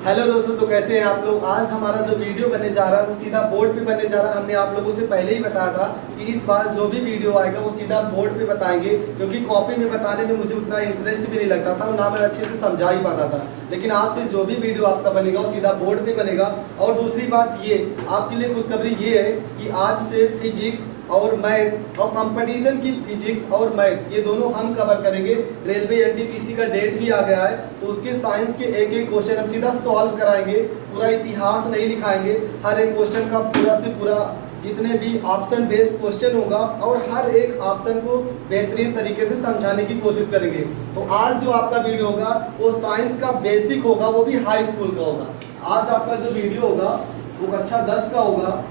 Hello दोस्तों, तो कैसे हैं आप लोग। आज हमारा जो वीडियो बनने जा रहा है वो सीधा बोर्ड पे बनने जा रहा है। हमने आप लोगों से पहले ही बताया था कि इस बार जो भी वीडियो आएगा वो सीधा बोर्ड पे बताएंगे, क्योंकि कॉपी में बताने में मुझे उतना इंटरेस्ट भी नहीं लगता था और ना मैं अच्छे से समझा ही पाता था। लेकिन आज से जो भी वीडियो आपका बनेगा वो सीधा बोर्ड पे बनेगा। और दूसरी बात ये आपके लिए खुशखबरी ये है कि आज से फिजिक्स और मैथ और कंपटीशन की फिजिक्स और मैथ ये दोनों हम कवर करेंगे। रेलवे एनटीपीसी का डेट भी आ गया है, तो उसके साइंस के एक एक क्वेश्चन हम सीधा सॉल्व कराएंगे। पूरा इतिहास नहीं लिखाएंगे, हर एक क्वेश्चन का पूरा से पूरा जितने भी ऑप्शन बेस्ड क्वेश्चन होगा और हर एक ऑप्शन को बेहतरीन तरीके से समझाने की कोशिश करेंगे। तो आज जो आपका वीडियो होगा वो साइंस का बेसिक होगा, वो भी हाई स्कूल का होगा। आज आपका जो वीडियो होगा वो कक्षा 10 का होगा,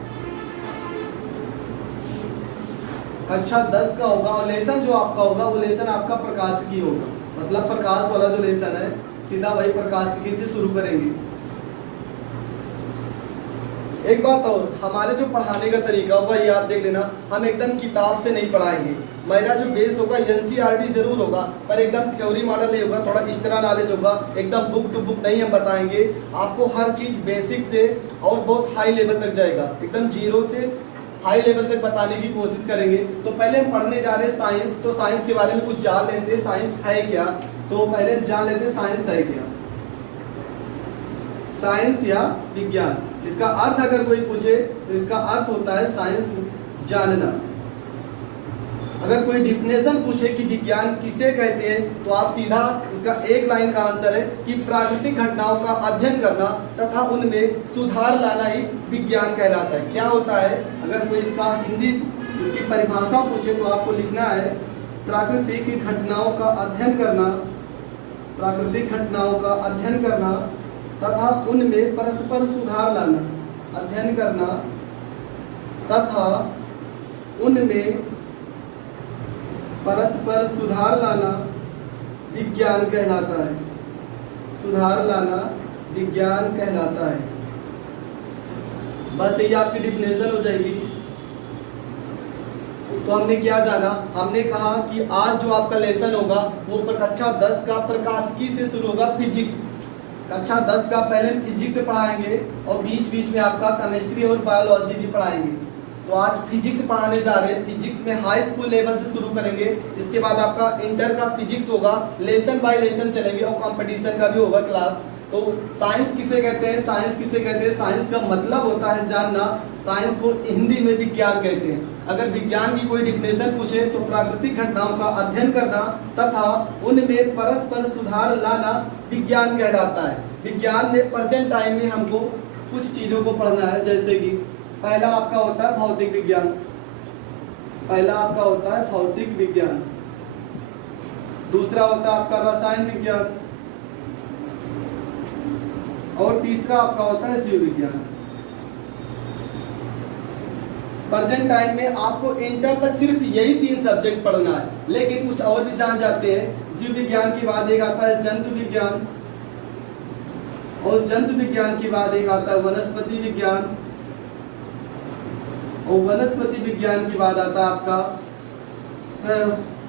कक्षा 10 का होगा। और लेसन जो आपका होगा वो लेसन आपका प्रकाशिकी होगा, मतलब प्रकाश वाला जो लेसन है सीधा वही प्रकाशिकी से शुरू करेंगे। एक बात और, हमारे जो पढ़ाने का तरीका होगा ये आप देख लेना, हम एकदम किताब से नहीं पढ़ाएंगे। मेरा जो बेस होगा एनसीईआरटी जरूर होगा, पर एकदम थ्योरी मॉडल नहीं होगा, थोड़ा इस तरह नॉलेज होगा। एकदम बुक टू बुक नहीं हम बताएंगे आपको, हर चीज बेसिक से और बहुत हाई लेवल तक जाएगा, एकदम जीरो से हाई लेवल तक बताने की कोशिश करेंगे। तो पहले हम पढ़ने जा रहे हैं साइंस, तो साइंस के बारे में कुछ जान लेते हैं, साइंस है क्या। तो पहले जान लेते हैं साइंस है क्या। साइंस या विज्ञान, इसका अर्थ अगर कोई पूछे तो इसका अर्थ होता है साइंस जानना। अगर कोई डिफिनेशन पूछे कि विज्ञान किसे कहते हैं तो आप सीधा इसका एक लाइन का आंसर है कि प्राकृतिक घटनाओं का अध्ययन करना तथा उनमें सुधार लाना ही विज्ञान कहलाता है। क्या होता है, अगर कोई इसका हिंदी इसकी परिभाषा पूछे तो आपको लिखना है प्राकृतिक घटनाओं का अध्ययन करना, प्राकृतिक घटनाओं का अध्ययन करना तथा उनमें परस्पर सुधार लाना, अध्ययन करना तथा उनमें परस्पर सुधार लाना विज्ञान कहलाता है। सुधार लाना विज्ञान कहलाता है। बस यही आपकी डिफिनेशन हो जाएगी। तो हमने क्या जाना, हमने कहा कि आज जो आपका लेसन होगा वो कक्षा 10 का प्रकाशिकी से शुरू होगा, फिजिक्स। कक्षा 10 का पहले फिजिक्स से पढ़ाएंगे और बीच बीच में आपका केमिस्ट्री और बायोलॉजी भी पढ़ाएंगे। तो आज फिजिक्स पढ़ाने जा रहे हैं, फिजिक्स में हाई स्कूल लेवल से शुरू करेंगे। इसके बाद आपका इंटर का फिजिक्स होगा, लेसन बाय लेसन चलेंगे और कंपटीशन का भी होगा क्लास। तो साइंस किसे कहते हैं, साइंस किसे कहते हैं, साइंस का मतलब होता है जानना। साइंस को हिंदी में विज्ञान कहते हैं। अगर विज्ञान की कोई डिफिनेशन पूछे तो प्राकृतिक घटनाओं का अध्ययन करना तथा उनमें परस्पर सुधार लाना विज्ञान कहलाता है। विज्ञान में प्रेजेंट टाइम में हमको कुछ चीजों को पढ़ना है, जैसे कि पहला आपका होता है भौतिक विज्ञान, पहला आपका होता है भौतिक विज्ञान, दूसरा होता है आपका रसायन विज्ञान और तीसरा आपका होता है जीव विज्ञान। प्रेजेंट टाइम में आपको इंटर तक सिर्फ यही 3 सब्जेक्ट पढ़ना है, लेकिन कुछ और भी जान जाते हैं। जीव विज्ञान के बाद एक आता है जंतु विज्ञान और जंतु विज्ञान के बाद एक आता है वनस्पति विज्ञान और वनस्पति विज्ञान के बाद आता है आपका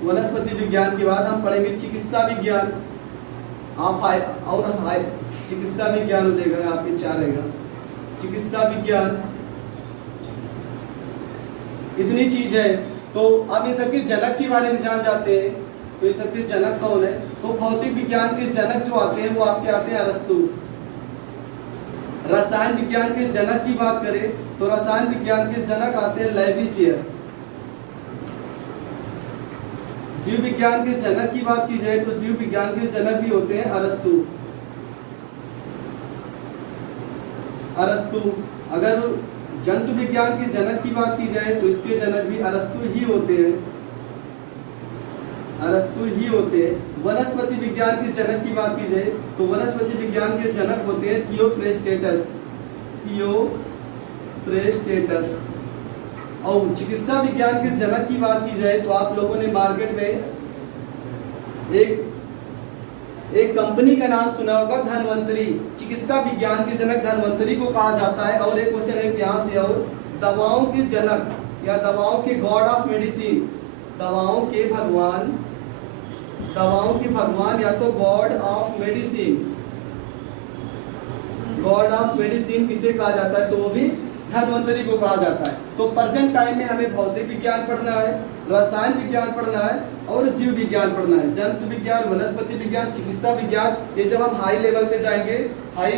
वनस्पति विज्ञान के बाद हम पढ़ेंगे चिकित्सा विज्ञान। आप और चिकित्सा विज्ञान हो जाएगा, आपके 4 रहेगा चिकित्सा विज्ञान। इतनी चीज है। तो अब इन सबके जनक के बारे में जान जाते हैं। तो इन सबके जनक कौन है, तो भौतिक विज्ञान के जनक जो आते हैं वो आपके आते हैं अरस्तु। रसायन विज्ञान के जनक की बात करें तो रसायन विज्ञान के जनक आते हैं लैविसियर। जीव विज्ञान के जनक की बात की जाए तो जीव विज्ञान के जनक भी होते हैं अरस्तु। अरस्तु। अगर जंतु विज्ञान के जनक की बात की जाए तो इसके जनक भी अरस्तु ही होते हैं, अरस्तु ही होते हैं। वनस्पति विज्ञान के जनक की बात की जाए तो वनस्पति विज्ञान के जनक होते हैं थियोफ्रेस्टेटस, थियोफ्रेस्टेटस। और चिकित्सा विज्ञान के जनक की बात की जाए तो आप लोगों ने मार्केट में एक कंपनी का नाम सुना होगा, धन्वंतरी। चिकित्सा विज्ञान के जनक धन्वंतरी को कहा जाता है। और एक क्वेश्चन है यहाँ से, और दवाओं के जनक या दवाओं के गॉड ऑफ मेडिसिन, दवाओं के भगवान, दवाओं के भगवान या तो God of medicine, God of medicine किसे कहा जाता है, तो वो भी धन्वंतरी को कहा जाता है। तो प्रेजेंट टाइम में हमें भौतिक विज्ञान पढ़ना है, रसायन विज्ञान पढ़ना है और जीव विज्ञान पढ़ना है। जंतु विज्ञान, वनस्पति विज्ञान, चिकित्सा विज्ञान, ये जब हम हाई लेवल पे जाएंगे, हाई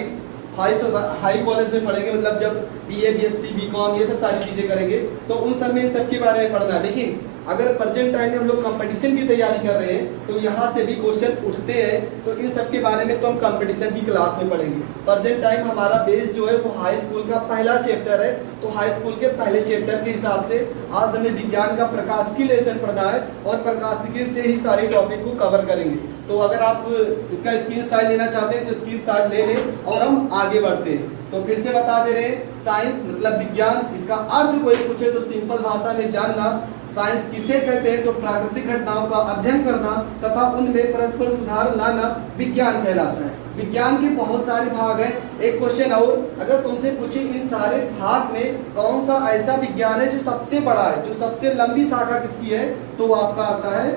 कॉलेज में पढ़ेंगे, मतलब जब बीए, बीएससी, बीकॉम ये सब सारी चीजें करेंगे, तो उन सब में इन सब के बारे में पढ़ना है। लेकिन अगर प्रेजेंट टाइम में हम लोग कंपटीशन की तैयारी कर रहे हैं तो यहाँ से भी क्वेश्चन उठते हैं, तो इन सब के बारे में तो हम कंपटीशन की क्लास में पढ़ेंगे। प्रेजेंट टाइम हमारा बेस जो है वो हाई स्कूल का पहला चैप्टर है, तो हाई स्कूल के पहले चैप्टर के हिसाब से आज हमें विज्ञान का प्रकाशिकी लेसन पढ़ना है और प्रकाशिकी से ही सारे टॉपिक को कवर करेंगे। तो अगर आप इसका स्क्रीनशॉट लेना चाहते हैं तो स्क्रीनशॉट ले लें और हम आगे बढ़ते हैं। तो फिर से बता दे रहे हैं, साइंस मतलब विज्ञान, इसका अर्थ कोई पूछे तो सिंपल भाषा में जानना। साइंस किसे कहते हैं, तो प्राकृतिक घटनाओं का अध्ययन करना तथा उनमें परस्पर सुधार लाना विज्ञान कहलाता है। विज्ञान के बहुत सारे भाग हैं। एक क्वेश्चन और, अगर तुमसे पूछे इन सारे भाग में कौन सा ऐसा विज्ञान है जो सबसे बड़ा है, जो सबसे लंबी शाखा किसकी है, तो वो आपका आता है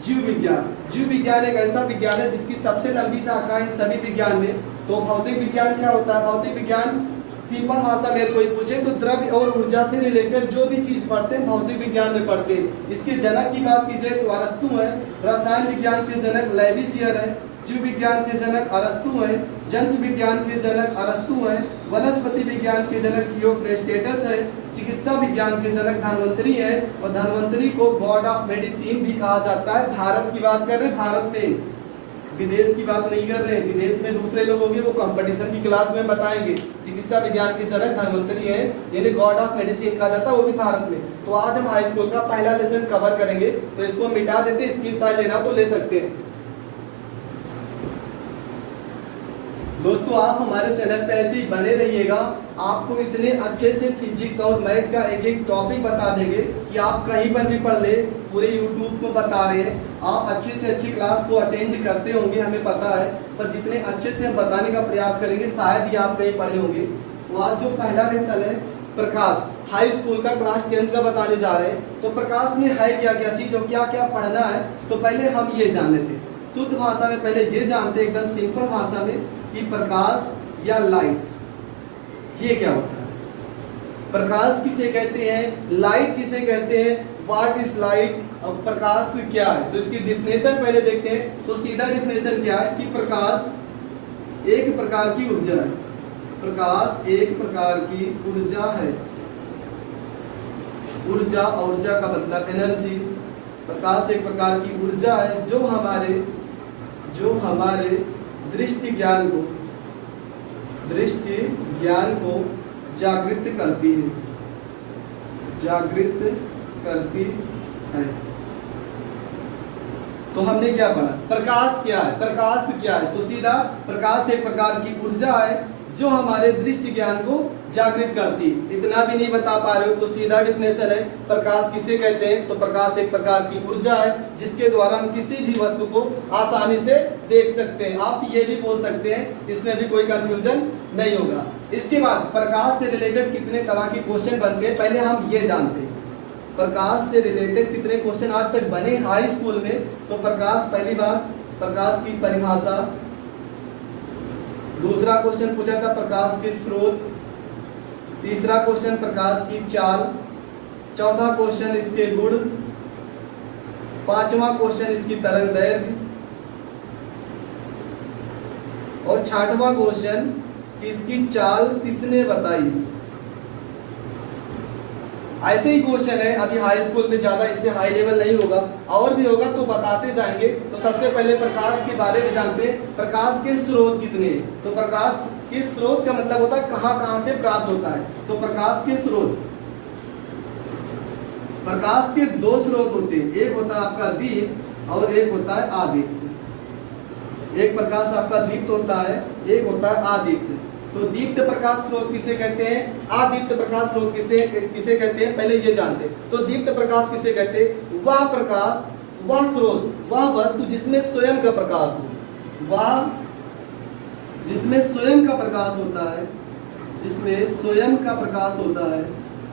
जीव विज्ञान। जीव विज्ञान एक ऐसा विज्ञान है जिसकी सबसे लंबी शाखा इन सभी विज्ञान में। तो भौतिक विज्ञान क्या होता है, भौतिक विज्ञान सिंपल भाषा में कोई पूछे तो द्रव्य और ऊर्जा से रिलेटेड जो भी चीज पढ़ते हैं भौतिक विज्ञान में पढ़ते हैं। इसके जनक की बात की जाए तो अरस्तु है, रसायन विज्ञान के जनक लैविसियर है, जीव विज्ञान के जनक अरस्तु है, जंतु विज्ञान के जनक अरस्तु है, वनस्पति विज्ञान के जनक थियोफ्रेस्टेटस है, चिकित्सा विज्ञान के जनक धन्वंतरी है और धन्वंतरी को गॉड ऑफ मेडिसिन भी कहा जाता है। भारत की बात कर रहे हैं, भारत में, विदेश की बात नहीं कर रहे हैं। विदेश में दूसरे लोग होंगे, वो कंपटीशन की क्लास में बताएंगे। चिकित्सा विज्ञान के जनक धन्वंतरी है, यानी गॉड ऑफ मेडिसिन कहा जाता है, वो भी भारत में। तो आज हम हाई स्कूल का पहला लेसन कवर करेंगे, तो इसको मिटा देते, स्क्रीनशॉट लेना तो ले सकते हैं। दोस्तों आप हमारे चैनल पे ऐसे ही बने रहिएगा, आपको इतने अच्छे से फिजिक्स और मैथ का एक एक टॉपिक बता देंगे कि आप कहीं पर भी पढ़ ले, पूरे यूट्यूब को बता रहे हैं। आप अच्छी से अच्छी क्लास को अटेंड करते होंगे, हमें पता है, पर जितने अच्छे से हम बताने का प्रयास करेंगे शायद ही आप कहीं पढ़े होंगे। तो आज जो पहला लेसन है प्रकाश, हाई स्कूल का क्लास 10 का बताने जा रहे हैं। तो प्रकाश में है क्या क्या चीज और क्या क्या पढ़ना है, तो पहले हम ये जान लेते हैं। शुद्ध भाषा में पहले ये जानते हैं, एकदम सिंपल भाषा में, कि प्रकाश या लाइट ये क्या होता है। प्रकाश किसे कहते हैं, लाइट किसे कहते हैं, व्हाट इज लाइट, और प्रकाश क्या है। तो इसकी डिफिनेशन पहले देखते हैं। तो सीधा डिफिनेशन क्या है कि प्रकाश एक प्रकार की ऊर्जा है। प्रकाश एक प्रकार की ऊर्जा है। ऊर्जा, ऊर्जा का मतलब एनर्जी। प्रकाश एक प्रकार की ऊर्जा है जो हमारे दृष्टि ज्ञान को जागृत करती है। तो हमने क्या पढ़ा, प्रकाश क्या है, प्रकाश क्या है। तो सीधा प्रकाश एक प्रकार की ऊर्जा है जो हमारे दृष्टि ज्ञान को जागृत करती। इतना भी नहीं बता पा रहे हो तो सीधा डिफिनेशन है, प्रकाश किसे कहते हैं, तो प्रकाश एक प्रकार की ऊर्जा है जिसके द्वारा हम किसी भी वस्तु को आसानी से देख सकते हैं। आप ये भी बोल सकते हैं, इसमें भी कोई कंफ्यूजन नहीं होगा। इसके बाद प्रकाश से रिलेटेड कितने तरह के क्वेश्चन बनते हैं, पहले हम ये जानते हैं। प्रकाश से रिलेटेड कितने क्वेश्चन आज तक बने हाई स्कूल में, तो प्रकाश, पहली बात प्रकाश की परिभाषा, दूसरा क्वेश्चन पूछा था प्रकाश के स्रोत, तीसरा क्वेश्चन प्रकाश की चाल, चौथा क्वेश्चन इसके गुण, पांचवा क्वेश्चन इसकी तरंग दैर्घ्य और छठवां क्वेश्चन कि इसकी चाल किसने बताई। ऐसे ही क्वेश्चन है, अभी हाई स्कूल में ज्यादा इससे हाई लेवल नहीं होगा, और भी होगा तो बताते जाएंगे। तो सबसे पहले प्रकाश के बारे में जानते हैं, प्रकाश के स्रोत कितने हैं। तो प्रकाश के स्रोत का मतलब होता है कहां से प्राप्त होता है। तो प्रकाश के स्रोत, प्रकाश के दो स्रोत होते हैं, एक होता है आपका दीप्त और एक होता है आदीप्त। एक प्रकाश आपका दीप्त होता है, एक होता है आदीप्त। तो दीप्त प्रकाश स्रोत किसे कहते हैं, आदीप्त प्रकाश स्रोत किसे कहते हैं, पहले ये जानते हैं। तो दीप्त प्रकाश किसे कहते हैं, वह प्रकाश, वह स्रोत, वह वस्तु जिसमें स्वयं का प्रकाश हो, वह जिसमें स्वयं का प्रकाश होता है, जिसमें स्वयं का प्रकाश होता है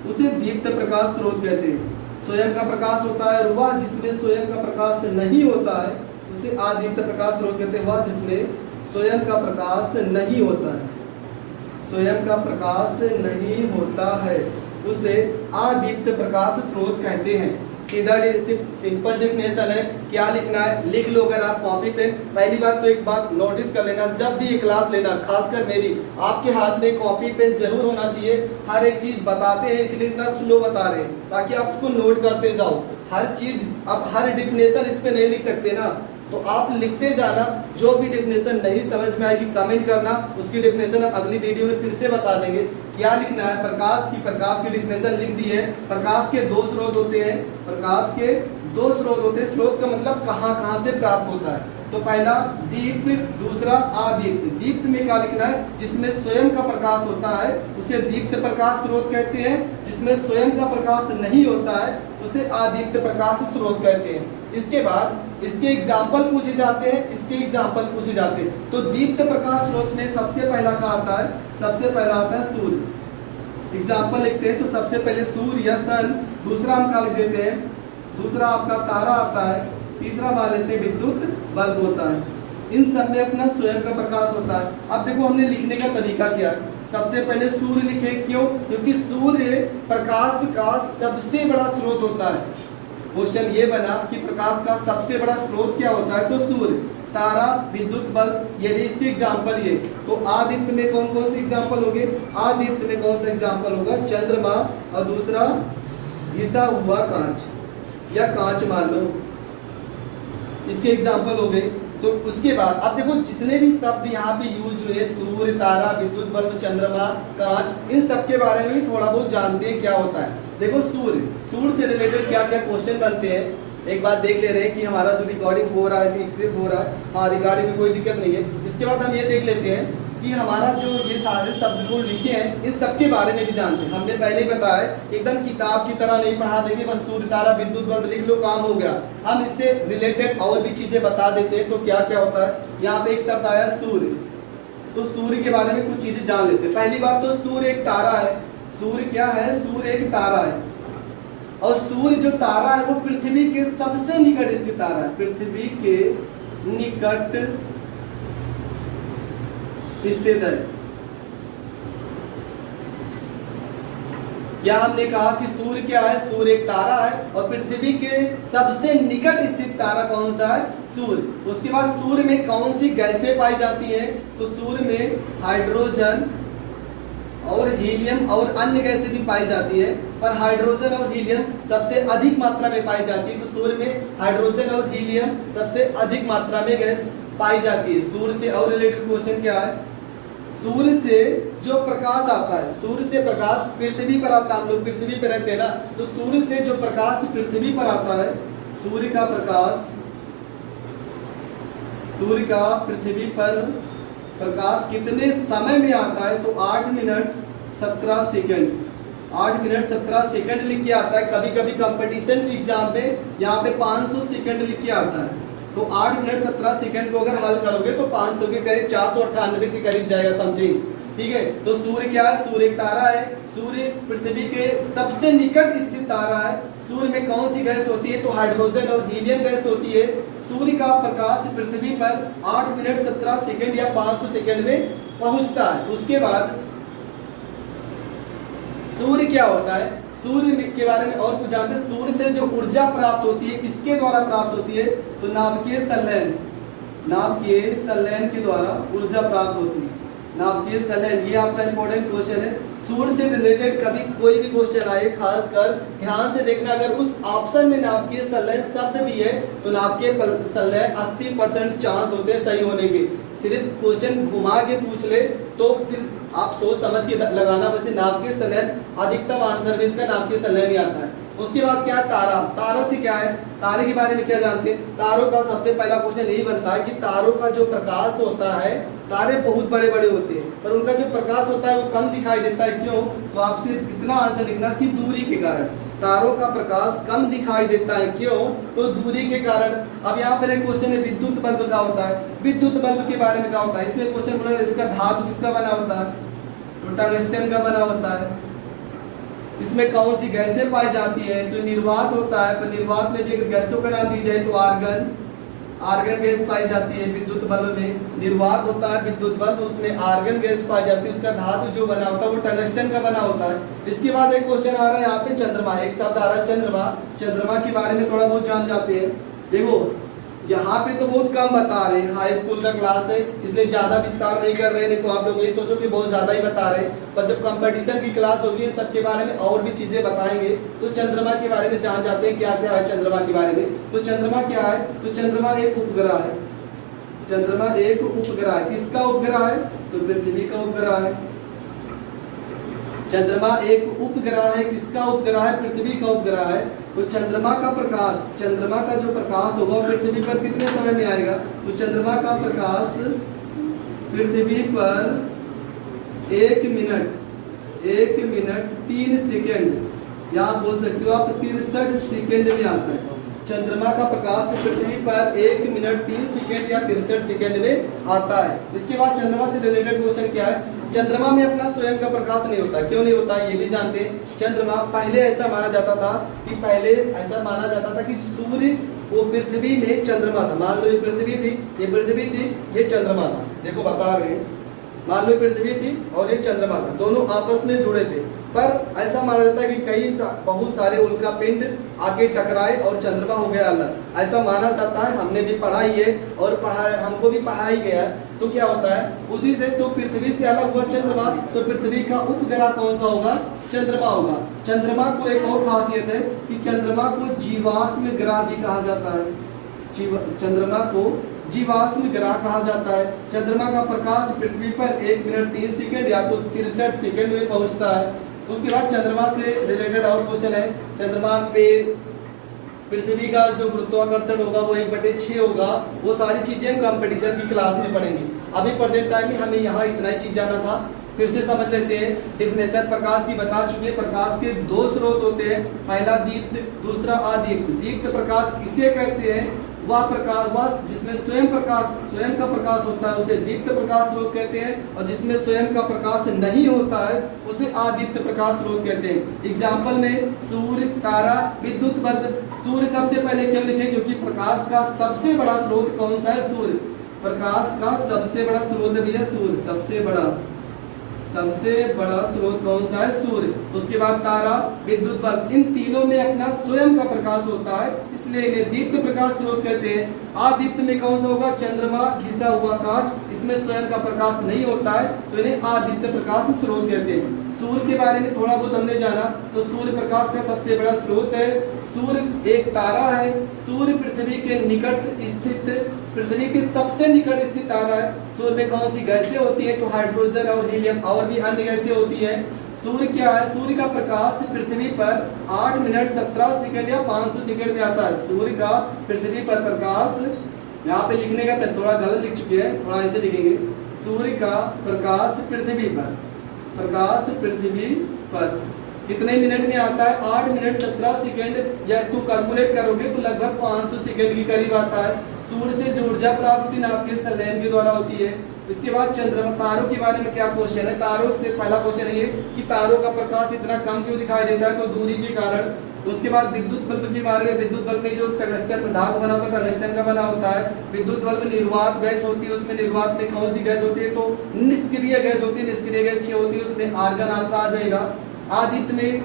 उसे दीप्त प्रकाश स्रोत कहते हैं। स्वयं का प्रकाश होता है और वह जिसमें स्वयं का प्रकाश नहीं होता है उसे आदीप्त प्रकाश स्रोत कहते हैं, वह जिसमें स्वयं का प्रकाश नहीं होता है। स्वयं का प्रकाश नहीं होता है उसे अदीप्त प्रकाश स्रोत कहते हैं। सीधा सिंपल डेफिनेशन है। क्या लिखना है लिख लो अगर आप कॉपी पे। पहली बात तो एक बात नोटिस कर लेना, जब भी ये क्लास लेना, खासकर मेरी, आपके हाथ में कॉपी पेन जरूर होना चाहिए। हर एक चीज बताते हैं इसलिए इतना स्लो बता रहे हैं ताकि आप उसको नोट करते जाओ। हर चीज आप हर डेफिनेशन इस पे नहीं लिख सकते ना, तो आप लिखते जाना। जो भी डेफिनेशन नहीं समझ में आएगी कमेंट करना, उसकी डेफिनेशन हम अगली वीडियो में फिर से बता देंगे। क्या लिखना है, प्रकाश की डेफिनेशन लिख दी है। प्रकाश के दो स्रोत होते हैं, प्रकाश के दो स्रोत होते हैं। स्रोत का मतलब कहाँ कहाँ से प्राप्त होता है। तो पहला दीप्त, दूसरा अदीप्त। दीप्त में क्या लिखना है, जिसमें स्वयं का प्रकाश होता है उसे दीप्त प्रकाश स्रोत कहते हैं। जिसमें स्वयं का प्रकाश नहीं होता है उसे अदीप्त प्रकाश स्रोत कहते हैं। इसके बाद इसके एग्जाम्पल पूछे जाते हैं। तो दीप्त प्रकाश स्रोत में सबसे पहला क्या आता है, सबसे पहला आता है सूर्य। एग्जाम्पल लिखते हैं तो सबसे पहले सूर्य या सन। दूसरा हम क्या लिख देते हैं, दूसरा आपका तारा आता है। तीसरा मान लेते हैं विद्युत बल्ब होता है। इन सब में अपना स्वयं का प्रकाश होता है। अब देखो हमने लिखने का तरीका क्या है। सबसे पहले सूर्य लिखे, क्यों, क्योंकि सूर्य प्रकाश का सबसे बड़ा स्रोत होता है। क्वेश्चन ये बना कि प्रकाश का सबसे बड़ा स्रोत क्या होता है, तो सूर्य, तारा, विद्युत बल्ब, ये भी इसके एग्जाम्पल। ये तो आदित्य में कौन कौन से एग्जाम्पल हो गए, आदित्य में कौन सा एग्जाम्पल होगा, चंद्रमा, और दूसरा घिसा हुआ कांच या कांच मान लो, इसके एग्जाम्पल हो गए। तो उसके बाद अब देखो जितने भी शब्द यहाँ पे यूज हुए, सूर्य, तारा, विद्युत बल्ब, चंद्रमा, कांच, इन सब के बारे में भी थोड़ा बहुत जानते हैं क्या होता है। देखो सूर्य से रिलेटेड क्या क्या क्वेश्चन बनते हैं, एक बात देख ले रहे हैं कि हमारा जो रिकॉर्डिंग हो रहा है ठीक से हो रहा है। हाँ, रिकॉर्डिंग में कोई दिक्कत नहीं है। इसके बाद हम ये देख लेते हैं कि हमारा जो ये सारे शब्द को लिखे हैं इन सब के बारे में भी जानते हैं। हमने पहले ही बताया एकदम किताब की तरह नहीं पढ़ा देंगे, बस सूर्य, तारा, विद्युत बल्ब लिख लो, काम हो गया। हम इससे रिलेटेड और भी चीजें बता देते हैं। तो क्या क्या होता है, यहाँ पे एक शब्द आया सूर्य, तो सूर्य के बारे में कुछ चीजें जान लेते हैं। पहली बात तो सूर्य एक तारा है। सूर्य क्या है, सूर्य एक तारा है। और सूर्य जो तारा है वो पृथ्वी के सबसे निकट स्थित तारा है, पृथ्वी के निकट स्थित है। क्या हमने कहा कि सूर्य क्या है, सूर्य एक तारा है और पृथ्वी के सबसे निकट स्थित तारा कौन सा है, सूर्य। उसके बाद सूर्य में कौन सी गैसें पाई जाती हैं, तो सूर्य में हाइड्रोजन और हीलियम और अन्य गैसें भी पाई जाती है, पर हाइड्रोजन और हीलियम सबसे अधिक मात्रा में पाई जाती है। तो सूर्य में हाइड्रोजन और हीलियम सबसे अधिक मात्रा में गैस पाई जाती है। सूर्य से और रिलेटेड क्वेश्चन क्या है, सूर्य से जो प्रकाश आता है, सूर्य से प्रकाश पृथ्वी पर आता है। हम लोग पृथ्वी पर रहते हैं ना, तो सूर्य से जो प्रकाश पृथ्वी पर आता है, सूर्य का प्रकाश, सूर्य का पृथ्वी पर प्रकाश कितने समय में आता है, तो 8 मिनट 17 सेकंड, 8 मिनट 17 सेकंड लिख के आता है। कभी कभी कंपटीशन के एग्जाम में यहाँ पे 500 सेकंड लिख के आता है। तो 8 मिनट 17 सेकंड को अगर हल करोगे तो 500 के करीब 498 के करीब जाएगा समथिंग, ठीक है। तो सूर्य क्या है, सूर्य एक तारा है। सूर्य पृथ्वी के सबसे निकट स्थित तारा है। सूर्य में कौन सी गैस होती है, तो हाइड्रोजन और हीलियम गैस होती है। सूर्य का प्रकाश पृथ्वी पर 8 मिनट 17 सेकंड या 500 सेकंड में पहुंचता है। उसके बाद सूर्य क्या होता है, सूर्य के बारे में और कुछ जानते हैं। सूर्य से जो ऊर्जा प्राप्त होती है किसके द्वारा प्राप्त होती है, तो नाभिकीय संलयन, नाभिकीय संलयन के द्वारा ऊर्जा प्राप्त होती है। नाभिकीय संलयन, ये आपका इंपॉर्टेंट क्वेश्चन है। सूर्य से रिलेटेड कभी कोई भी क्वेश्चन आए खासकर ध्यान से देखना, अगर उस ऑप्शन में नाभिकीय संलयन शब्द भी है तो नाभिकीय संलयन 80% चांस होते हैं सही होने के। सिर्फ क्वेश्चन घुमा के पूछ ले तो फिर आप सोच समझ के लगाना, वैसे नाभिकीय संलयन अधिकतम आंसर में इसका नाभिकीय संलयन ही आता है। उसके बाद क्या है, तारा। तारा से क्या है, तारे के बारे में क्या जानते हैं। तारों का सबसे पहला क्वेश्चन यही बनता है कि तारों का जो प्रकाश होता है, तारे बहुत बड़े बड़े होते हैं पर उनका जो प्रकाश होता है वो कम दिखाई देता है, क्यों, तो आप सिर्फ इतना आंसर लिखना कि दूरी के कारण तारों का प्रकाश कम दिखाई देता है, क्यों, तो दूरी के कारण। अब यहाँ पर एक क्वेश्चन है विद्युत बल्ब का होता है, विद्युत बल्ब के बारे में क्या होता है। इसमें क्वेश्चन बोला इसका धातु किसका बना होता है, टंगस्टन का बना होता है। इसमें कौन सी गैसें पाई जाती है, तो निर्वात होता है, पर निर्वात में भी अगर गैसों का नाम दी जाए तो आर्गन, आर्गन गैस पाई जाती है विद्युत बल्ब में। निर्वात होता है विद्युत बल्ब, उसमें आर्गन गैस पाई जाती है, उसका धातु जो बना होता है वो टंगस्टन का बना होता है। इसके बाद एक क्वेश्चन आ रहा है यहाँ पे चंद्रमा, एक शब्द आ रहा है चंद्रमा। चंद्रमा के बारे में थोड़ा बहुत जान जाते हैं। देखो यहाँ पे तो बहुत कम बता रहे हैं, हाई स्कूल का क्लास है इसलिए ज्यादा विस्तार नहीं कर रहे हैं, नहीं तो आप लोग ये सोचो कि बहुत ज्यादा ही बता रहे हैं। पर जब कंपटीशन की क्लास होगी इन सब के बारे में और भी चीजें बताएंगे। तो चंद्रमा के बारे में जान जाते हैं क्या क्या है चंद्रमा के बारे में। तो चंद्रमा क्या है, तो चंद्रमा एक उपग्रह है। चंद्रमा एक उपग्रह है, किसका उपग्रह है, तो पृथ्वी का उपग्रह है। चंद्रमा एक उपग्रह है, किसका उपग्रह है, पृथ्वी का उपग्रह है। तो चंद्रमा का प्रकाश, चंद्रमा का जो प्रकाश होगा पृथ्वी पर कितने समय में आएगा, तो चंद्रमा का प्रकाश पृथ्वी पर 1 मिनट 3 सेकेंड या बोल सकते हो आप 63 सेकेंड में आता है। चंद्रमा का प्रकाश पृथ्वी पर 1 मिनट 3 सेकेंड या 63 सेकेंड में आता है। इसके बाद चंद्रमा से रिलेटेड क्वेश्चन क्या है, चंद्रमा में अपना स्वयं का प्रकाश नहीं होता। क्यों नहीं होता ये भी जानते हैं। चंद्रमा पहले ऐसा माना जाता था कि सूर्य वो पृथ्वी में चंद्रमा था। मान लो ये पृथ्वी थी, ये चंद्रमा था। देखो बता रहे हैं, मान लो पृथ्वी थी और ये चंद्रमा था, दोनों आपस में जुड़े थे। पर ऐसा माना जाता है कि बहुत सारे उल्का पिंड आके टकराए और चंद्रमा हो गया अलग, ऐसा माना जाता है। हमने भी पढ़ाई है और हमको भी पढ़ाई गया है। तो क्या होता है उसी से, तो पृथ्वी से अलग हुआ चंद्रमा, तो पृथ्वी का उपग्रह कौन सा होगा, चंद्रमा होगा। चंद्रमा को एक और खासियत है कि चंद्रमा को जीवाश्म ग्रह भी कहा जाता है। चंद्रमा को जीवाश्म ग्रह कहा जाता है। चंद्रमा का प्रकाश पृथ्वी पर 1 मिनट 3 सेकेंड या तो 63 सेकेंड में पहुंचता है। उसके बाद चंद्रमा से रिलेटेड और क्वेश्चन है, चंद्रमा पे पृथ्वी का जो गुरुत्वाकर्षण होगा वो 1/6 होगा। वो सारी चीजें हम कंपटीशन की क्लास में पढ़ेंगे। अभी प्रेजेंट टाइम में हमें यहाँ इतना ही चीज जाना था। फिर से समझ लेते हैं। डिफिनेशन प्रकाश की बता चुके। प्रकाश के 2 स्रोत होते हैं, पहला दीप्त, दूसरा अदीप्त। दीप्त प्रकाश किसे कहते हैं, वह प्रकाश जिसमें स्वयं का प्रकाश होता है उसे दीप्त प्रकाश स्रोत कहते हैं, और जिसमें स्वयं का प्रकाश नहीं होता है उसे अदीप्त प्रकाश स्रोत कहते हैं। एग्जाम्पल में सूर्य, तारा, विद्युत बल्ब। सूर्य सबसे पहले क्यों लिखे, क्योंकि प्रकाश का सबसे बड़ा स्रोत कौन सा है, सूर्य। प्रकाश का सबसे बड़ा स्रोत भी है सूर्य, सबसे बड़ा स्रोत कौन सा है, सूर्य। उसके बाद तारा, विद्युत बल्ब, इन तीनों में अपना स्वयं का प्रकाश होता है, इसलिए इन्हें दीप्त प्रकाश स्रोत कहते हैं। अदीप्त में कौन सा होगा, चंद्रमा, घिसा हुआ कांच, इसमें स्वयं का प्रकाश नहीं होता है, तो इन्हें अदीप्त प्रकाश स्रोत कहते हैं। सूर्य के बारे में थोड़ा बहुत हमने जाना, तो सूर्य प्रकाश का सबसे बड़ा स्रोत है। सूर्य एक तारा है। सूर्य पृथ्वी के निकट स्थित, पृथ्वी के सबसे निकट स्थित तारा है। सूर्य में कौन सी गैसें होती है, तो हाइड्रोजन और हीलियम और भी अन्य गैसें होती है। सूर्य क्या है, सूर्य का प्रकाश पृथ्वी पर 8 मिनट 17 सेकंड या 500 सेकंड में आता है। सूर्य का पृथ्वी पर प्रकाश, यहाँ पे लिखने का थोड़ा गलत लिख चुके हैं, थोड़ा ऐसे लिखेंगे। सूर्य का प्रकाश पृथ्वी पर कितने मिनट में आता है, 8 मिनट 17 सेकंड, या इसको कैलकुलेट करोगे तो लगभग 500 सेकंड के करीब आता है। सूर्य से जो ऊर्जा प्राप्ति आपके संलयन के द्वारा होती है। इसके बाद चंद्रमा, तारों के बारे में क्या क्वेश्चन है। तारों से पहला क्वेश्चन है ये कि तारों का प्रकाश इतना कम क्यों दिखाई देता है, तो दूरी के कारण। उसके बाद विद्युत बल्ब के बारे में, विद्युत बल्ब में जो टंगस्टन धातु बना होता है, टंगस्टन का बना होता है। विद्युत बल्ब में निर्वात गैस होती है, उसमें निर्वात में कौन सी गैस होती है, तो निष्क्रिय गैस होती है। निष्क्रिय गैस होती है, उसमें आर्गन आपका आ जाएगा। अदीप्त में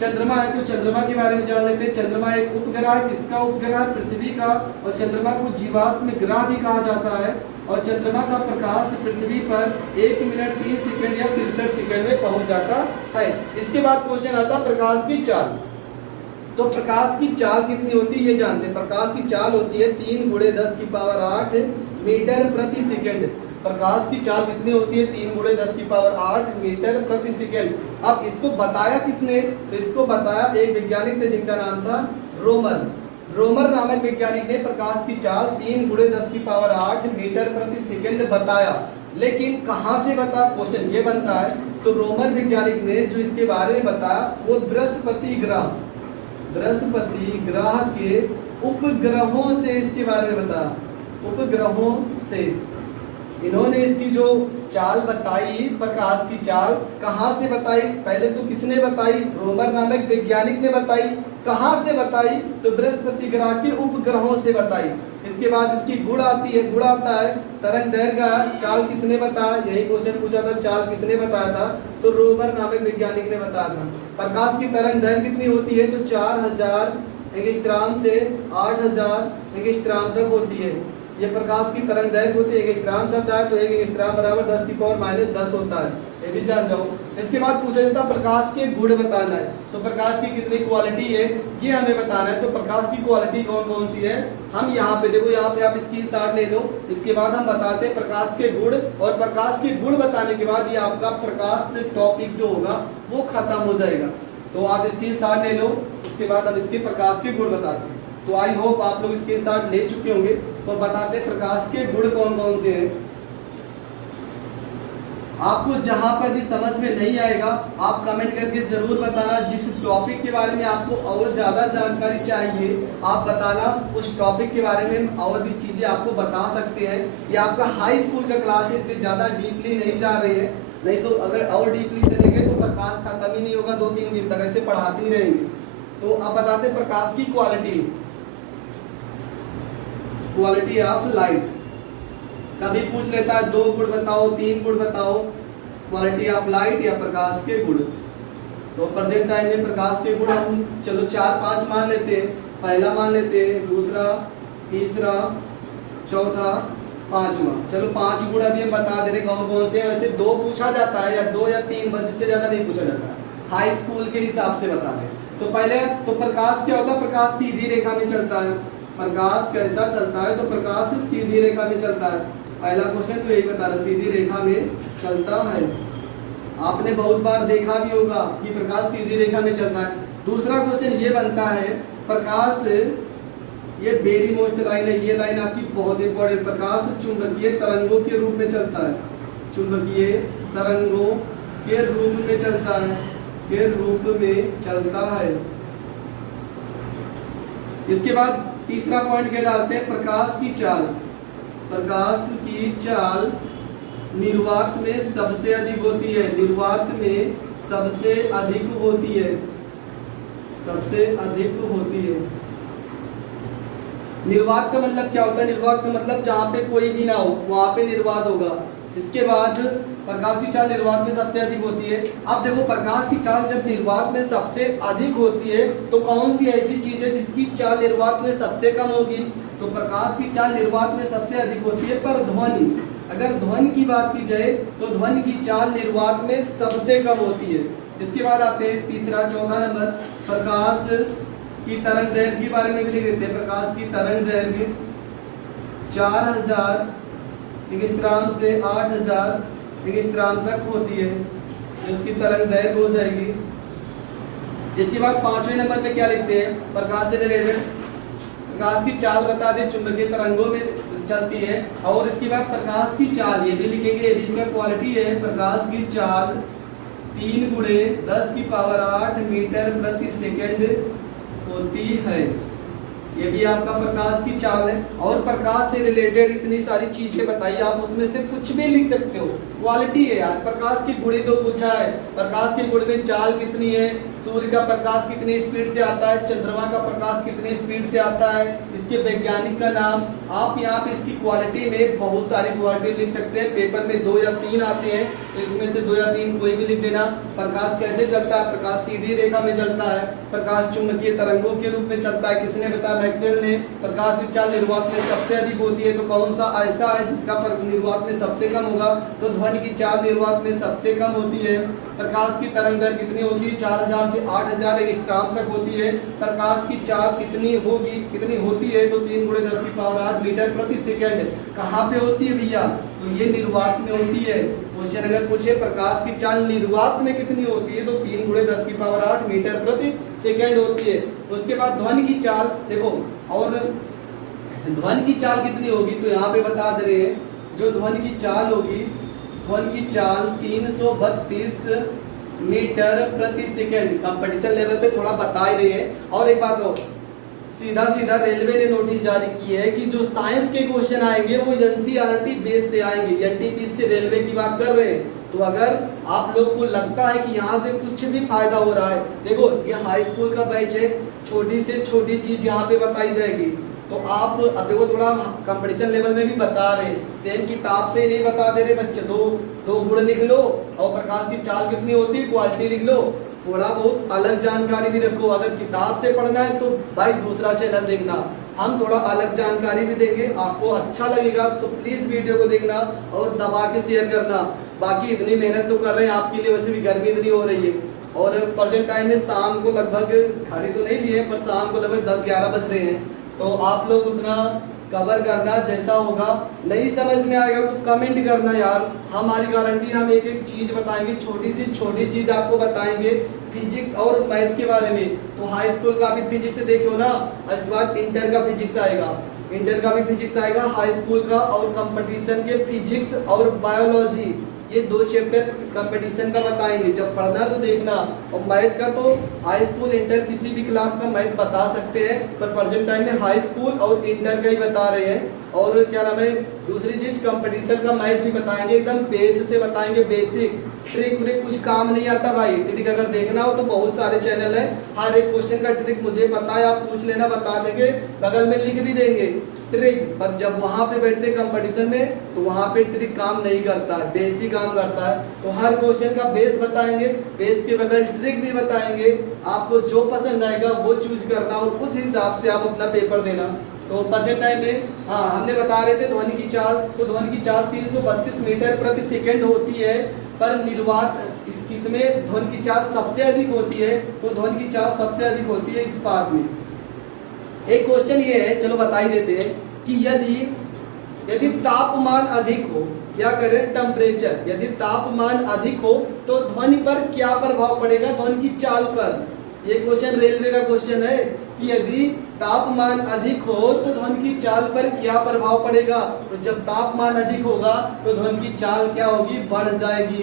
चंद्रमा है, तो चंद्रमा के बारे में जान लेते हैं। चंद्रमा एक उपग्रह है, किसका उपग्रह, पृथ्वी का। और चंद्रमा को जीवाश्म ग्रह भी कहा जाता है। और चंद्रमा का प्रकाश पृथ्वी पर 1 मिनट 3 सेकंड या 63 सेकंड में पहुंच जाता है। इसके बाद क्वेश्चन आता है प्रकाश की चाल। तो प्रकाश की चाल कितनी होती है ये जानते हैं। प्रकाश की चाल होती है 3 × 10⁸ मीटर प्रति सेकंड। प्रकाश की चाल कितनी होती है, 3 × 10⁸ मीटर प्रति सेकंड। अब इसको बताया किसने, तो इसको बताया एक वैज्ञानिक थे जिनका नाम था रोमर। रोमर नामक वैज्ञानिक ने प्रकाश की चाल 3 × 10⁸ मीटर प्रति सेकंड बताया। लेकिन कहाँ से बता, क्वेश्चन ये बनता है। तो रोमर वैज्ञानिक ने जो इसके बारे में बताया वो बृहस्पति ग्रह के उपग्रहों से इसके बारे में बताया। उपग्रहों से इन्होंने इसकी जो चाल बताई, प्रकाश की चाल कहाँ से बताई, पहले तो किसने बताई, रोमर नामक वैज्ञानिक ने बताई। कहाँ से बताई, तो बृहस्पति ग्रह के उपग्रहों से बताई। इसके बाद इसकी गुण आती है, गुण आता है तरंग दैर्घ्य। चाल किसने बताया, यही क्वेश्चन पूछा था, चाल किसने बताया था, तो रोमर नामक वैज्ञानिक ने बताया था। प्रकाश की तरंग दैर्घ्य कितनी होती है, तो 4000 एंगस्ट्रॉम से 8000 एंगस्ट्रॉम तक होती है। ये प्रकाश की तरंग दैर्घ्य होती है। एंगस्ट्रॉम शब्द है तो 1 एंगस्ट्रॉम बराबर 10⁻⁻10 होता है, ये भी जान जाओ। इसके बाद पूछा जाता है प्रकाश के गुण बताना है, तो प्रकाश की कितनी क्वालिटी है ये हमें बताना है। तो प्रकाश की क्वालिटी कौन कौन सी है, हम यहाँ पे देखो, यहाँ पे आप स्क्रीनशॉट ले लो। इसके बाद हम बताते हैं प्रकाश के गुण, और प्रकाश के गुण बताने के बाद ये आपका प्रकाश से टॉपिक जो होगा वो खत्म हो जाएगा। तो आप स्क्रीनशॉट ले लो, उसके बाद हम इसके प्रकाश के गुण बताते हैं। तो आई होप आप लोग स्क्रीनशॉट ले चुके होंगे। तो बताते हैं प्रकाश के गुण कौन कौन से हैं। आपको जहां पर भी समझ में नहीं आएगा आप कमेंट करके जरूर बताना। जिस टॉपिक के बारे में आपको और ज्यादा जानकारी चाहिए आप बताना, उस टॉपिक के बारे में और भी चीजें आपको बता सकते हैं। ये आपका हाई स्कूल का क्लास है, इसलिए ज्यादा डीपली नहीं जा रहे हैं, नहीं तो अगर और डीपली चलेंगे तो प्रकाश खत्म ही नहीं होगा, 2-3 दिन तक ऐसे पढ़ाते ही रहेंगे। तो आप बताते हैं प्रकाश की क्वालिटी, क्वालिटी ऑफ लाइट। कभी पूछ लेता है 2 गुण बताओ, 3 गुण बताओ, क्वालिटी ऑफ लाइट या प्रकाश के गुण। तो प्रेजेंट टाइम में प्रकाश के गुण हम चलो 4-5 मान लेते हैं। पहला मान लेते हैं, दूसरा, तीसरा, चौथा, 5वां। चलो 5 गुण अभी हम बता दे रहे कौन कौन से हैं। वैसे 2 पूछा जाता है, या 2 या 3, बस इससे ज्यादा नहीं पूछा जाता है, हाई स्कूल के हिसाब से बता दें। तो पहले तो प्रकाश क्या होता है, प्रकाश सीधी रेखा में चलता है। प्रकाश कैसा चलता है, तो प्रकाश सीधी रेखा में चलता है। पहला क्वेश्चन तो यही बताना, सीधी रेखा में चलता है। आपने बहुत बार देखा भी होगा कि प्रकाश सीधी रेखा में चलता है। दूसरा क्वेश्चन ये बनता है, प्रकाश, ये वेरी मोस्ट लाइन है, ये लाइन आपकी बहुत इंपॉर्टेंट, प्रकाश चुंबकीय तरंगों के रूप में चलता है, चुंबकीय तरंगों के रूप में चलता है, के रूप में चलता है। इसके बाद तीसरा पॉइंट क्या डालते हैं, प्रकाश की चाल। प्रकाश की चाल निर्वात में सबसे अधिक होती है, निर्वात में सबसे अधिक होती है, सबसे अधिक होती है। निर्वात का मतलब क्या होता है, निर्वात का मतलब जहां पे कोई भी ना हो वहां पे निर्वात होगा। इसके बाद प्रकाश की चाल निर्वात में सबसे अधिक होती है। अब देखो प्रकाश की चाल जब निर्वात में सबसे अधिक होती है तो कौन सी ऐसी चीज है जिसकी चाल निर्वात में सबसे कम होगी, तो प्रकाश की चाल निर्वात में सबसे अधिक होती है, पर ध्वनि, अगर ध्वनि की बात की जाए तो ध्वनि की चाल निर्वात में सबसे कम होती है। इसके बाद आते हैं तीसरा, चौथा नंबर, प्रकाश की तरंग दैर्घ्य के बारे में भी लिख देते हैं। प्रकाश की तरंग दैर्घ्य 4000 एंगस्ट्रॉम से 8000 एंगस्ट्रॉम तक होती है, उसकी तरंग दैर्घ्य हो जाएगी। इसके बाद 5वें नंबर में क्या लिखते हैं, प्रकाश से रिलेटेड प्रकाश की चाल बता दें, चुंबकीय तरंगों में चलती है। और इसके बाद प्रकाश की चाल ये भी लिखेंगे, ये भी इसका क्वालिटी है, प्रकाश की चाल 3 × 10⁸ मीटर प्रति सेकंड होती है। ये भी आपका प्रकाश की चाल है। और प्रकाश से रिलेटेड इतनी सारी चीजें बताई, आप उसमें से कुछ भी लिख सकते हो, क्वालिटी है यार। प्रकाश की गुण तो पूछा है, प्रकाश के गुण में चाल कितनी है, सूर्य का प्रकाश कितनी स्पीड से आता है, चंद्रमा का प्रकाश कितनी स्पीड से आता है, इसके वैज्ञानिक का नाम। आप यहाँ पे इसकी क्वालिटी में बहुत सारी क्वालिटी लिख सकते हैं। पेपर में 2 या 3 आते हैं, तो इसमें से 2 या 3 कोई भी लिख देना। प्रकाश कैसे चलता है, प्रकाश सीधी रेखा में चलता है, प्रकाश चुंबकीय तरंगों के रूप में चलता है, किसने बताया, मैक्सवेल ने। प्रकाश की चाल निर्वात में सबसे अधिक होती है, तो कौन सा ऐसा है जिसका निर्वात में सबसे कम होगा, तो ध्वनि की चाल निर्वात में सबसे कम होती है। प्रकाश की तरंग दैर्घ्य कितनी होती है, 4000 से 8000 एंगस्ट्रॉम तक होती है। प्रकाश की चाल कितनी होगी, कितनी होती है, तो 3 × 10⁸ मीटर प्रति सेकंड। कहाँ पे होती है भैया, तो ये निर्वात में होती है। क्वेश्चन अगर पूछे प्रकाश की चाल निर्वात में कितनी होती है, तो 3 × 10⁸ मीटर प्रति सेकंड होती है। उसके बाद ध्वनि की चाल देखो, और ध्वनि की चाल कितनी होगी, तो यहाँ पे बता दे रहे हैं, जो ध्वनि की चाल होगी, ध्वनि की चाल 332 मीटर प्रति सेकंड। कंपटीशन लेवल पे थोड़ा बता ही रहे हैं। और एक बात हो, सीधा सीधा रेलवे ने नोटिस जारी की है कि जो साइंस के क्वेश्चन आएंगे वो एनसीईआरटी बेस से आएंगे, एनटीपीसी से रेलवे की बात कर रहे हैं। तो अगर आप लोग को लगता है कि यहाँ से कुछ भी फायदा हो रहा है, देखो ये हाई स्कूल का बैच है, छोटी से छोटी चीज यहाँ पे बताई जाएगी। तो आप अब देखो थोड़ा कंपटीशन लेवल में भी बता रहे, सेम किताब से ही नहीं बता दे रहे बच्चे, दो गुण लिख लो और प्रकाश की चाल कितनी होती है क्वालिटी लिख लो, थोड़ा बहुत अलग जानकारी भी रखो। अगर किताब से पढ़ना है तो भाई दूसरा चैनल देखना, हम थोड़ा अलग जानकारी भी देंगे, आपको अच्छा लगेगा तो प्लीज वीडियो को देखना और दबा के शेयर करना। बाकी इतनी मेहनत तो कर रहे हैं आपके लिए, वैसे भी गर्मी इतनी हो रही है और प्रेजेंट टाइम में शाम को लगभग घड़ी तो नहीं लिए पर शाम को लगभग 10-11 बज रहे हैं, तो आप लोग उतना कवर करना, जैसा होगा नहीं समझ में आएगा तो कमेंट करना यार, हमारी गारंटी, हम एक एक चीज बताएंगे, छोटी सी छोटी चीज आपको बताएंगे फिजिक्स और मैथ के बारे में। तो हाई स्कूल का भी फिजिक्स देखियो ना, इस बार इंटर का फिजिक्स आएगा, इंटर का भी फिजिक्स आएगा, हाई स्कूल का और कंपटीशन के फिजिक्स और बायोलॉजी, ये 2 चैप्टर कंपटीशन का बताएंगे। जब पढ़ना तो देखना, और मैथ का तो हाई स्कूल इंटर किसी भी क्लास का मैथ बता सकते हैं, पर प्रेजेंट टाइम में हाई स्कूल और इंटर का ही बता रहे हैं। और क्या नाम है, दूसरी चीज कंपटीशन का मैथ भी बताएंगे, एकदम बेस से बताएंगे, बेसिक ट्रिक व्रिक कुछ काम नहीं आता भाई। ट्रिक अगर देखना हो तो बहुत सारे चैनल है, हर एक क्वेश्चन का ट्रिक मुझे पता है, आप पूछ लेना, बता देंगे, बगल में लिख भी देंगे ट्रिक। पर जब वहां पे बैठते कंपटीशन में तो वहां पे ट्रिक काम नहीं करता है, बेस ही काम करता है। तो हर क्वेश्चन का बेस बताएंगे, बेस के बगल ट्रिक भी बताएंगे, आपको जो पसंद आएगा वो चूज करना और उस हिसाब से आप अपना पेपर देना। तो प्रेजेंट टाइम में हाँ हमने बता रहे थे ध्वनि की चाल, तो ध्वनि की चाल 332 मीटर प्रति सेकंड होती है, पर निर्वात इसमें ध्वनि की चाल सबसे अधिक होती है, तो ध्वनि की चाल सबसे अधिक होती है इस्पात में। एक क्वेश्चन ये है, चलो बता ही देते हैं कि यदि तापमान अधिक हो, क्या करें, टेम्परेचर, यदि तापमान अधिक हो तो ध्वनि पर क्या प्रभाव पड़ेगा, ध्वनि की चाल पर। ये क्वेश्चन रेलवे का क्वेश्चन है कि यदि तापमान अधिक हो तो ध्वनि की चाल पर क्या प्रभाव पड़ेगा। तो जब तापमान अधिक होगा तो ध्वनि की चाल क्या होगी, बढ़ जाएगी,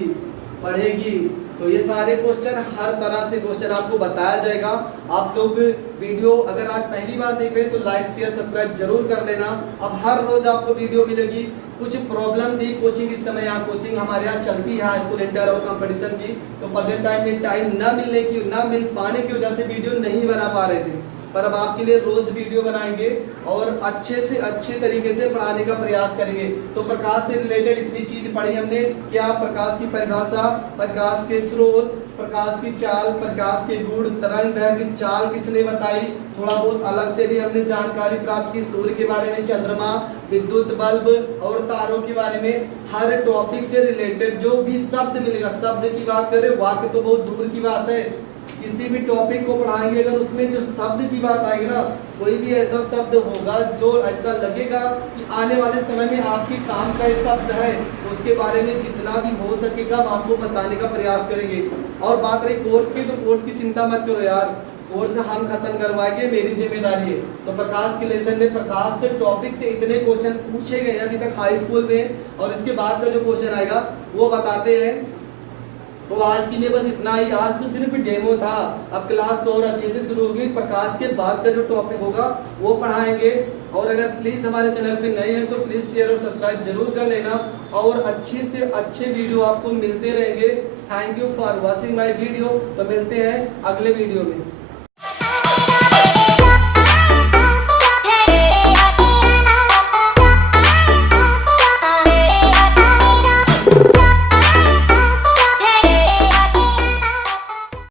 बढ़ेगी। तो ये सारे क्वेश्चन, हर तरह से क्वेश्चन आपको बताया जाएगा। आप लोग वीडियो अगर आज पहली बार देख रहे हैं तो लाइक शेयर सब्सक्राइब जरूर कर लेना। अब हर रोज आपको वीडियो मिलेगी। कुछ प्रॉब्लम थी कोचिंग, इस समय यहाँ कोचिंग हमारे यहाँ चलती है हाई स्कूल इंटर और कंपटीशन की, तो प्रेजेंट टाइम में टाइम न मिल पाने की वजह से वीडियो नहीं बना पा रहे थे, पर अब आपके लिए रोज वीडियो बनाएंगे और अच्छे से अच्छे तरीके से पढ़ाने का प्रयास करेंगे। तो प्रकाश से रिलेटेड इतनी चीज पढ़ी हमने, क्या प्रकाश की परिभाषा, प्रकाश के स्रोत, प्रकाश की चाल, प्रकाश के गुण, तरंग दैर्घ्य, चाल किसने बताई, थोड़ा बहुत अलग से भी हमने जानकारी प्राप्त की सूर्य के बारे में, चंद्रमा, विद्युत बल्ब और तारों के बारे में। हर टॉपिक से रिलेटेड जो भी शब्द मिलेगा, शब्द की बात करें, वाक्य तो बहुत दूर की बात है, किसी भी टॉपिक को पढ़ाएंगे अगर उसमें जो शब्द की बात आएगी ना, कोई भी ऐसा शब्द होगा जो ऐसा लगेगा कि आने वाले समय में आपके काम का ये शब्द है, तो उसके बारे में जितना भी हो सकेगा हम आपको बताने का प्रयास करेंगे। और बात रही कोर्स की, तो कोर्स की चिंता मत करो यार, कोर्स हम खत्म करवाएंगे, मेरी जिम्मेदारी है। तो प्रकाश के लेसन में प्रकाश से टॉपिक से इतने क्वेश्चन पूछे गए अभी तक हाई स्कूल में, और इसके बाद का जो क्वेश्चन आएगा वो बताते हैं। तो आज के लिए बस इतना ही, आज तो सिर्फ डेमो था, अब क्लास तो और अच्छे से शुरू होगी। प्रकाश के बाद का जो टॉपिक होगा वो पढ़ाएंगे। और अगर प्लीज हमारे चैनल पे नए हैं तो प्लीज शेयर और सब्सक्राइब जरूर कर लेना, और अच्छे से अच्छे वीडियो आपको मिलते रहेंगे। Thank you for watching my video. तो मिलते हैं अगले वीडियो में।